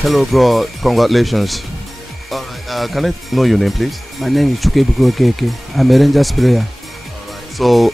Hello, bro. Congratulations. All right. Can I know your name, please? My name is Chukebuko Keke. I'm a Rangers player. So,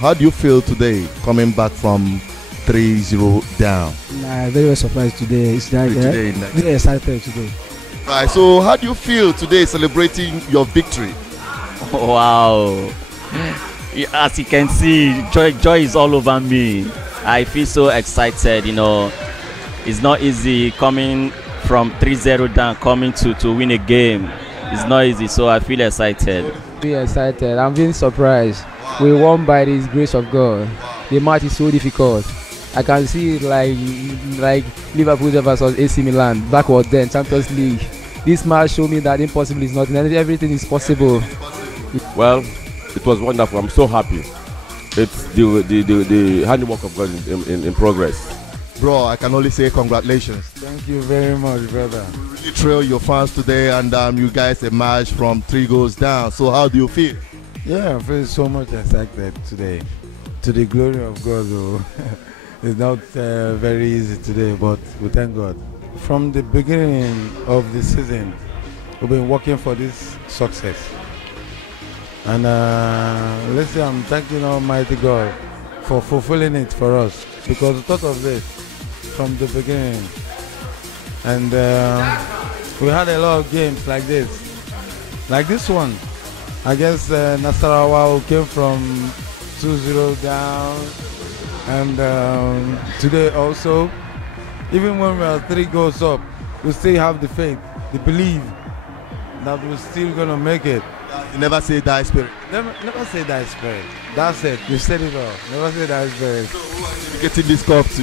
how do you feel today coming back from 3-0 down? Nah, very well surprised today. It's like very excited today. Right. So, how do you feel today celebrating your victory? Wow. As you can see, joy is all over me. I feel so excited, you know. It's not easy coming from 3-0 down, coming to win a game. It's not easy, so I feel excited. Be excited. I'm being surprised. We won by the grace of God. The match is so difficult. I can see it like Liverpool versus AC Milan backward then Champions League. This match showed me that impossible is nothing. Everything is possible. Well, it was wonderful. I'm so happy. It's the handiwork of God in progress. Bro, I can only say congratulations. Thank you very much, brother. You really trailed your fans today, and you guys emerged from 3 goals down. So how do you feel? Yeah, I feel so much excited today. To the glory of God, though. It's not very easy today, but we thank God. From the beginning of the season, we've been working for this success. And let's say I'm thanking Almighty God for fulfilling it for us, because we thought of this from the beginning. And we had a lot of games like this one against Nasarawa, who came from 2-0 down. And today also, even when we are 3 goals up, we still have the faith, the belief that we're still gonna make it. You never say die spirit. Never say die spirit. That's it. You said it all. Never say die spirit. So who are you getting this cup to?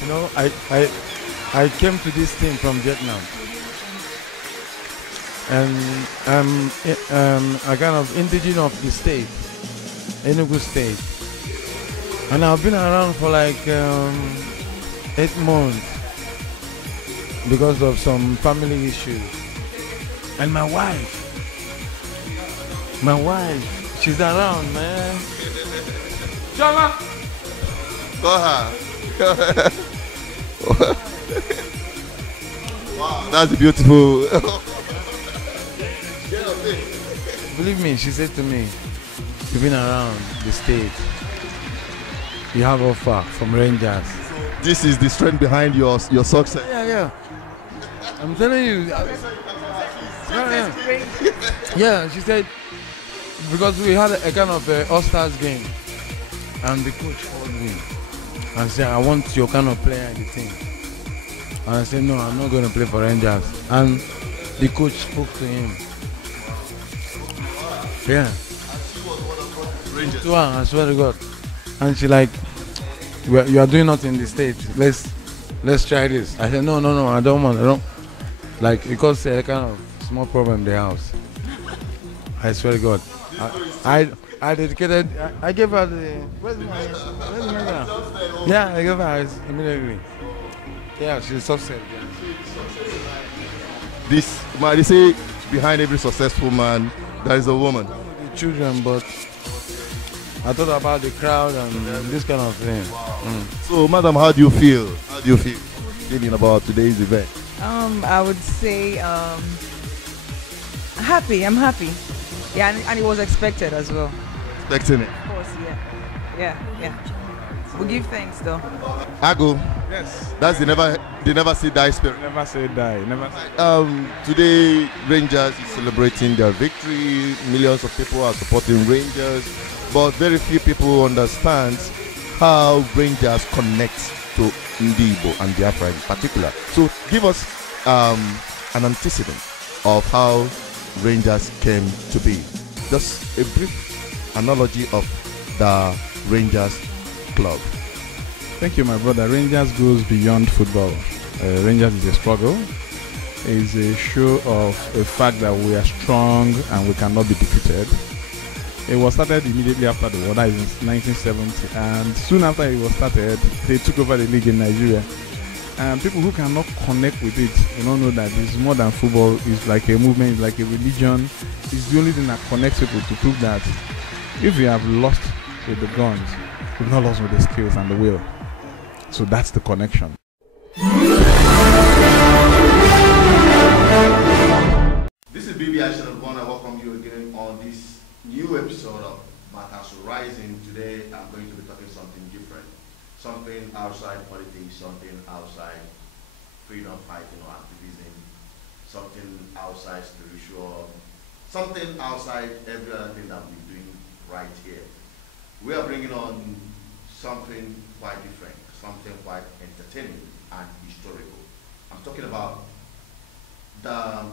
You know, I came to this team from Vietnam, and I'm a kind of indigenous of the state, Enugu state, and I've been around for like 8 months because of some family issues. And my wife, she's around, man. Jama! Go ahead. Wow, that's beautiful. Believe me, she said to me, you've been around the state. You have offer from Rangers. This is the strength behind your success. Yeah. I'm telling you. Yeah, she said, because we had a kind of All-Stars game, and the coach called me and said, I want your kind of player in the team. And I said, no, I'm not going to play for Rangers. And the coach spoke to him. Yeah. I swear to God. And she like, you are doing nothing in the States. Let's try this. I said, no, I don't. Like, because kind of small problem in the house. I swear to God. I dedicated. I gave her the. Where's my girl? Yeah, I gave her immediately. Yeah, she's success. Yeah. They say behind every successful man there is a woman. The children, but I thought about the crowd and this kind of thing. Wow. So, madam, how do you feel? Feeling about today's event? I would say happy. I'm happy. Yeah, and it was expected as well. Expecting it? Of course, yeah. We give thanks though. Ago. Yes. That's they never say die spirit. Never say die. Never say. Today Rangers is celebrating their victory. Millions of people are supporting Rangers, but very few people understand how Rangers connect to Ndibo and Biafra in particular. So give us an antecedent of how Rangers came to be. Just a brief analogy of the Rangers club. Thank you, my brother. Rangers goes beyond football. Rangers is a struggle. It's a show of the fact that we are strong and we cannot be defeated. It was started immediately after the war, that is in 1970, and soon after it was started, they took over the league in Nigeria. And people who cannot connect with it, you don't know that it's more than football. It's like a movement, it's like a religion. It's the only thing that connects people to prove that if we have lost with the guns, we've not lost with the skills and the will. So that's the connection. BVI Channel. I welcome you again on this new episode of Matters Rising. Today I'm going to be talking something different, something outside politics, something outside freedom fighting or activism, something outside spiritual, something outside every other thing that we're doing right here. We are bringing on something quite different, something quite entertaining and historical. I'm talking about the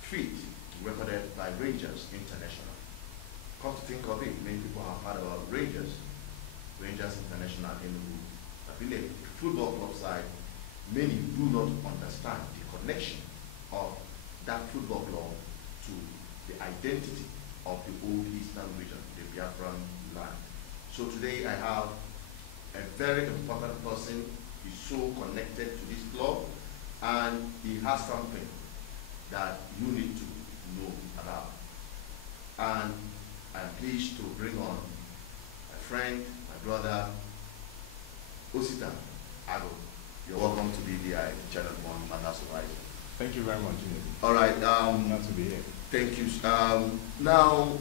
feat recorded by Rangers International. Come to think of it, many people have heard about Rangers International Enugu. I've been a football club side. Many do not understand the connection of that football club to the identity of the old eastern region, the Biafran land. So today I have a very important person. He's so connected to this club, and he has something that you need to know about. And I'm pleased to bring on my friend, my brother, Osita Ago. You're welcome to BVI Channel 1 Matters Rising. Thank you very much. All right. Glad to be here. Thank you. Now,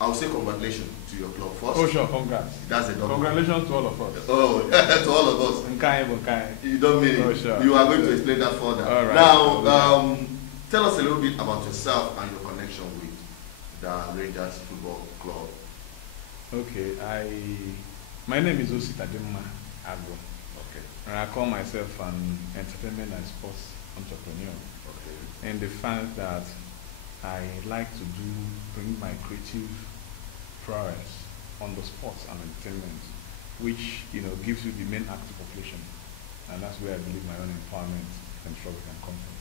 I'll say congratulations to your club first. Oh, sure. Congrats. That's a double. Congratulations to all of us. Oh, to all of us. You don't mean it. Oh, sure. You are going to explain that further. All right. Now, tell us a little bit about yourself and your connection with the Rangers Football Club. Okay. My name is Osita Ago. Okay. And I call myself an entertainment and sports entrepreneur. Okay. And the fact that I like to bring my creative prowess on the sports and entertainment, which gives you the main active population, and that's where I believe my own empowerment and struggle can come from.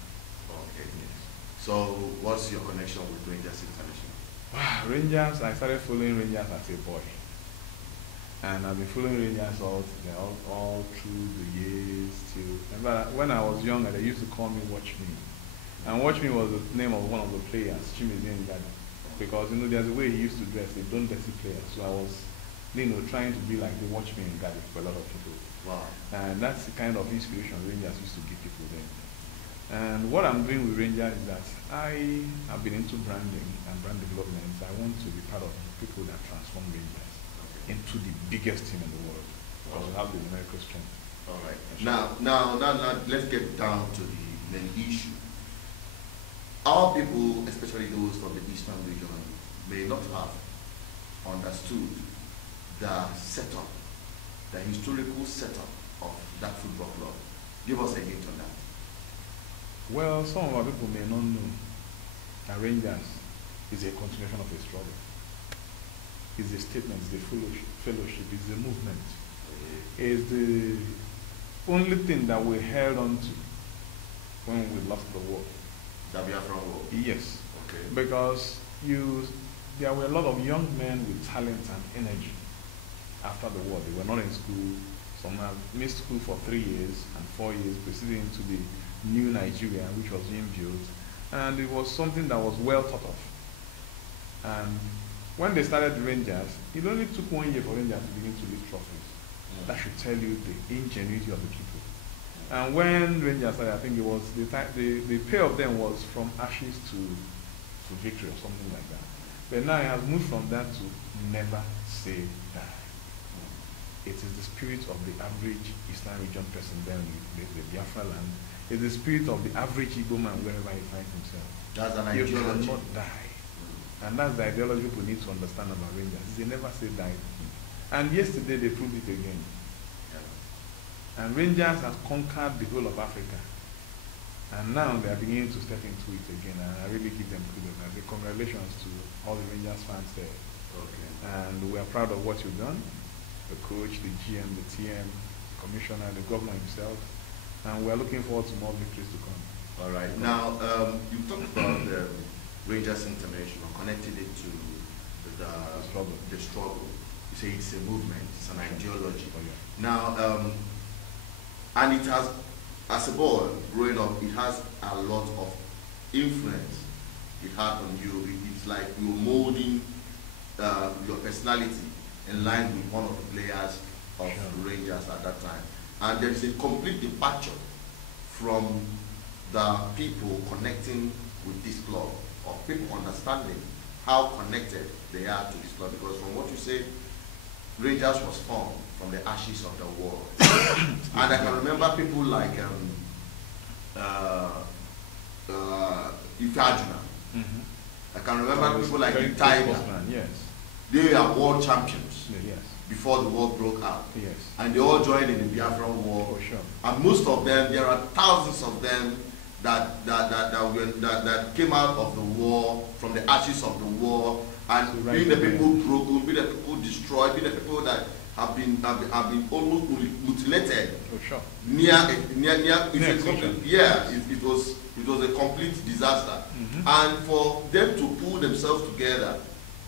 Okay. Yes. So, what's your connection with Rangers International? Wow, Rangers! I started following Rangers as a boy, and I've been following Rangers all through the years. Remember when I was younger, they used to call me Watch Me. And Watch Me was the name of one of the players, Chimizengadi. Because there's a way he used to dress, they don't dirty players. So I was trying to be like the Watch Me Ngadi for a lot of people. Wow. And that's the kind of inspiration Rangers used to give people then. And what I'm doing with Rangers is that I have been into branding and brand development. I want to be part of people that transform Rangers into the biggest team in the world. Because we have the numerical strength. All right. Now, let's get down to the main issue. Our people, especially those from the eastern region, may not have understood the setup, the historical setup of that football club. Give us a hint on that. Well, some of our people may not know that Rangers is a continuation of a struggle. It's a statement, it's a fellowship, it's a movement. It's the only thing that we held on to when we lost the war. The Biafra war? Yes. Okay. Because there were a lot of young men with talent and energy after the war. They were not in school. Some have missed school for 3 years and 4 years, proceeding into the new Nigeria, which was being built. And it was something that was well thought of. And when they started the Rangers, it only took 1 year for Rangers to begin to lift trophies. That should tell you the ingenuity of the people. And when Rangers started, I think it was the pay of them was from ashes to victory or something like that. But now it has moved from that to never say die. It is the spirit of the average Eastern region person there in the Biafra land. It's the spirit of the average Igbo man wherever he finds himself. That's an you ideology. cannot die. And that's the ideology people need to understand about Rangers. They never say die. And yesterday they proved it again. And Rangers has conquered the whole of Africa. And now they are beginning to step into it again. And I really give them kudos. I say congratulations to all the Rangers fans there. Okay. And we are proud of what you've done. The coach, the GM, the TM, the commissioner, the governor himself. And we are looking forward to more victories to come. All right. Now, you talked about the Rangers International, connected it to the struggle. You say it's a movement, it's an ideology. Oh, yeah. Now, and it has, as a boy growing up, it has a lot of influence it had on you. It's like you're molding your personality in line with one of the players of the Rangers at that time. And there is a complete departure from the people connecting with this club, or people understanding how connected they are to this club? Because from what you say, Rangers was formed from the ashes of the war. And I can remember people like Ifajuna. I can remember people like Tiger. Yes. They are world champions Yes. before the war broke out. Yes. And they all joined in the Biafra war. For sure. And most of them, there are thousands of them that came out of the war, from the ashes of the war, and So being the right people broken, being the people destroyed, being the people that have been almost mutilated. For sure. It was a complete disaster. And for them to pull themselves together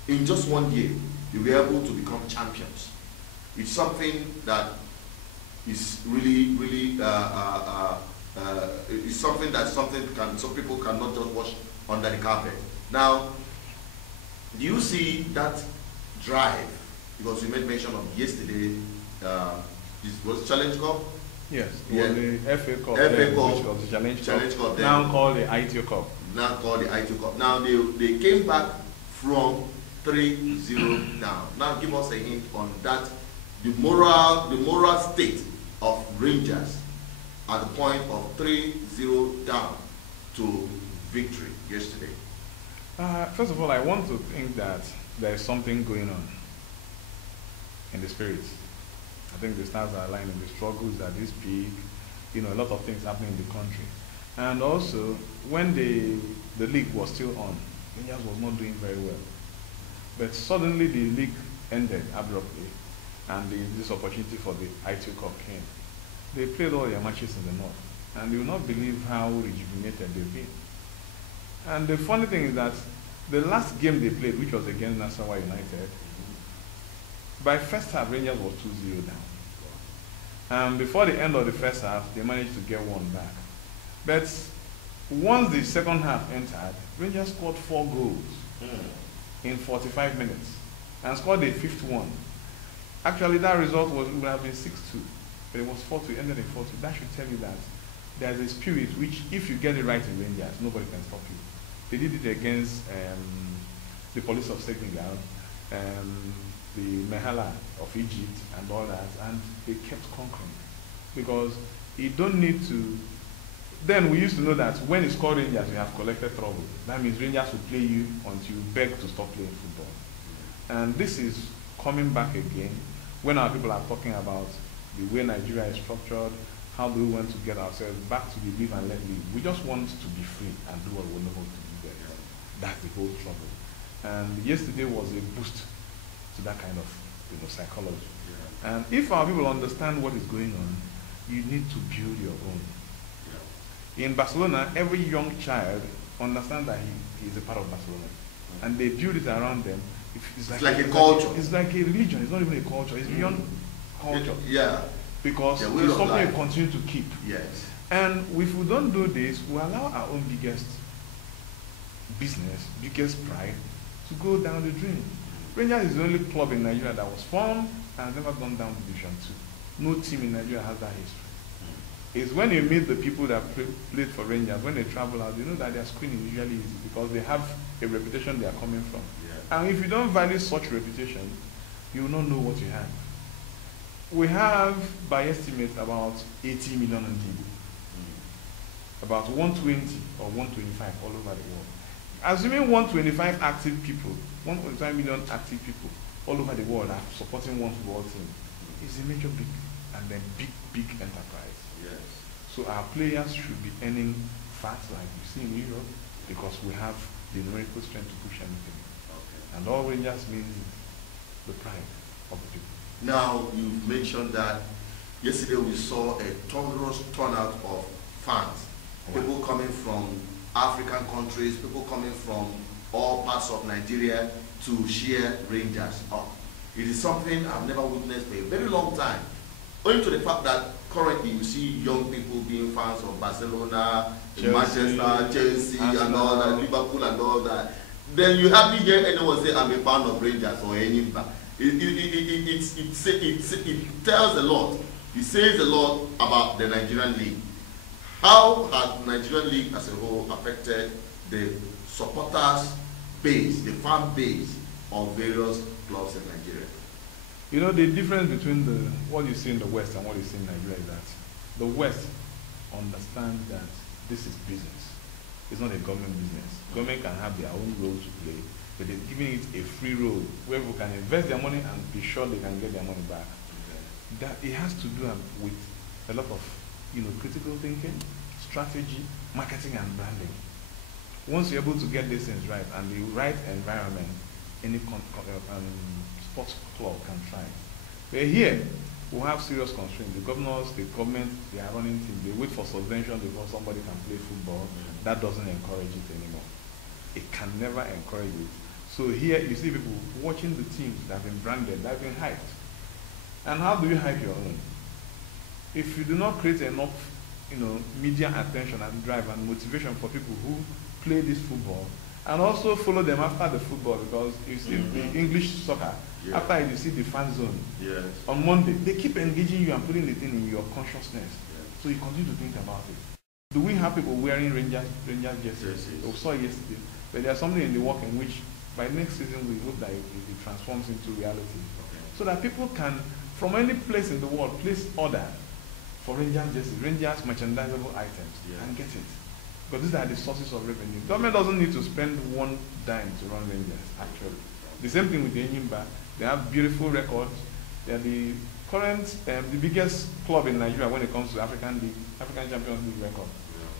in just 1 year, they were able to become champions. It's something that is really, really, it's something that some people cannot just wash under the carpet. Now, do you see that drive? Because you made mention of yesterday, this was Challenge Cup. Yes, it was the FA Cup, FA Cup, which was the Challenge Cup, now called the Aiteo Cup. Now called the Aiteo Cup. Now they came back from 3-0 down. Now give us a hint on that, the moral state of Rangers at the point of 3-0 down to victory yesterday. First of all, I want to think that there is something going on in the spirit. I think the stars are aligning. The struggles at this peak, a lot of things happening in the country. And also, when the league was still on, Rangers was not doing very well. But suddenly the league ended abruptly, and this opportunity for the Aiteo Cup came. They played all their matches in the north, and you will not believe how rejuvenated they've been. And the funny thing is that the last game they played, which was against Nasarawa United, by first half, Rangers was 2-0 down. And before the end of the first half, they managed to get one back. But once the second half entered, Rangers scored 4 goals in 45 minutes and scored a 5th one. Actually, that result would have been 6-2, but it was 4-2, ended in 4-2. That should tell you that there's a spirit which, if you get it right in Rangers, nobody can stop you. They did it against the police of Senegal, the Mehala of Egypt and all that, and they kept conquering. Because you don't need to. Then we used to know that when it's called Rangers, you have collected trouble. That means Rangers will play you until you beg to stop playing football. And this is coming back again when our people are talking about the way Nigeria is structured. How do we want to get ourselves back to the live and let live? We just want to be free and do what we know how to do best. That's the whole trouble. And yesterday was a boost to that kind of psychology. And if our people understand what is going on, you need to build your own. In Barcelona, every young child understands that he is a part of Barcelona. And they build it around them. It's like a culture. It's like a religion. It's not even a culture. It's beyond culture. Because it's something we continue to keep. Yes. And if we don't do this, we allow our own biggest business, biggest pride, to go down the drain. Rangers is the only club in Nigeria that was formed and has never gone down to Division 2. No team in Nigeria has that history. It's when you meet the people that played for Rangers, when they travel out, you know that their screening is usually easy because they have a reputation they are coming from. And if you don't value such reputation, you will not know what you have. We have, by estimate, about 80 million people. About 120 or 125 all over the world. Assuming 125 active people, 1.5 million active people all over the world are supporting one football team, it's a major big and then big enterprise. Yes. So our players should be earning fat like we see in Europe because we have the numerical strength to push anything. Okay. And all Rangers means the pride of the people. Now, you've mentioned that yesterday we saw a thunderous turnout of fans. People coming from African countries, people coming from all parts of Nigeria to cheer Rangers up. It is something I've never witnessed for a very long time. Owing to the fact that currently you see young people being fans of Barcelona, Manchester, Chelsea, and all that, Liverpool and all that. Then you hardly hear anyone say, I'm a fan of Rangers or anything. It tells a lot. It says a lot about the Nigerian league. How has Nigerian league as a whole affected the supporters base, the fan base of various clubs in Nigeria? You know, the difference between what you see in the West and what you see in Nigeria is that the West understands that this is business. It's not a government business. Government can have their own role to play, but they're giving it a free role where people can invest their money and be sure they can get their money back. That it has to do with a lot of, you know, critical thinking, strategy, marketing, and branding. Once you're able to get these things right and the right environment, any sports club can thrive. But here, we have serious constraints. The governors, the government, they are running things. They wait for subvention before somebody can play football. That doesn't encourage it anymore. It can never encourage it. So here you see people watching the teams that have been branded, that have been hyped. And how do you hype your own? If you do not create enough, you know, media attention and drive and motivation for people who play this football, and also follow them after the football, because you see the English soccer, after you see the fan zone, on Monday, they keep engaging you and putting the thing in your consciousness. So you continue to think about it. Do we have people wearing Rangers jerseys? We saw yesterday. But there's something in the work in which by next season we hope that it transforms into reality. So that people can, from any place in the world, place order for Rangers jerseys, Rangers merchandisable items, and get it. Because these are the sources of revenue. Government doesn't need to spend one dime to run Rangers, actually. The same thing with the Enyimba. They have beautiful records. They are the current, the biggest club in Nigeria when it comes to African Champions League record.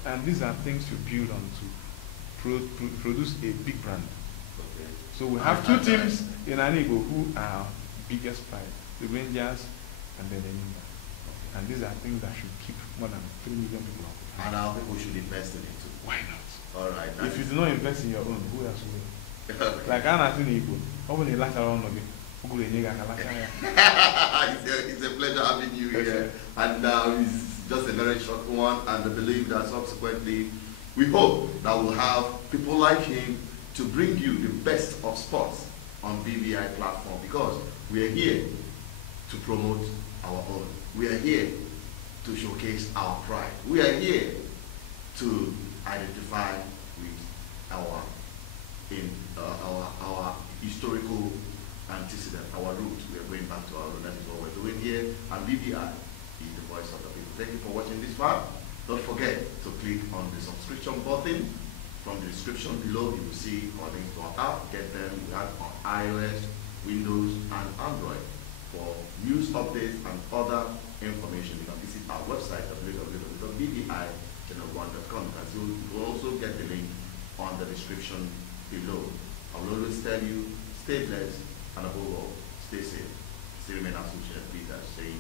And these are things you build on to produce a big brand. So we have two teams in Anigo who are biggest pride, the Rangers and the Enyimba. And these are things that should keep more than 3 million people up. And our people should invest in it too. Why not? All right. If you do not invest in your own, who else will? Like I'm in Igbo, open a later on again. It's a pleasure having you here. And it's just a very short one. And I believe that subsequently, we hope that we'll have people like him to bring you the best of sports on BVI platform, because we are here to promote our own. We are here to showcase our pride. We are here to identify with our historical antecedent, our roots. We are going back to our roots. That is what we're doing here. And BVI is the voice of the people. Thank you for watching this far. Don't forget to click on the subscription button. From the description below, you will see our links to our app. Get them. We have on iOS, Windows, and Android. For news updates and other information, you can visit our website www.bvichanel1.com. And so you will also get the link on the description below. I will always tell you, stay blessed, and above all, stay safe. Still remain associated Peter saying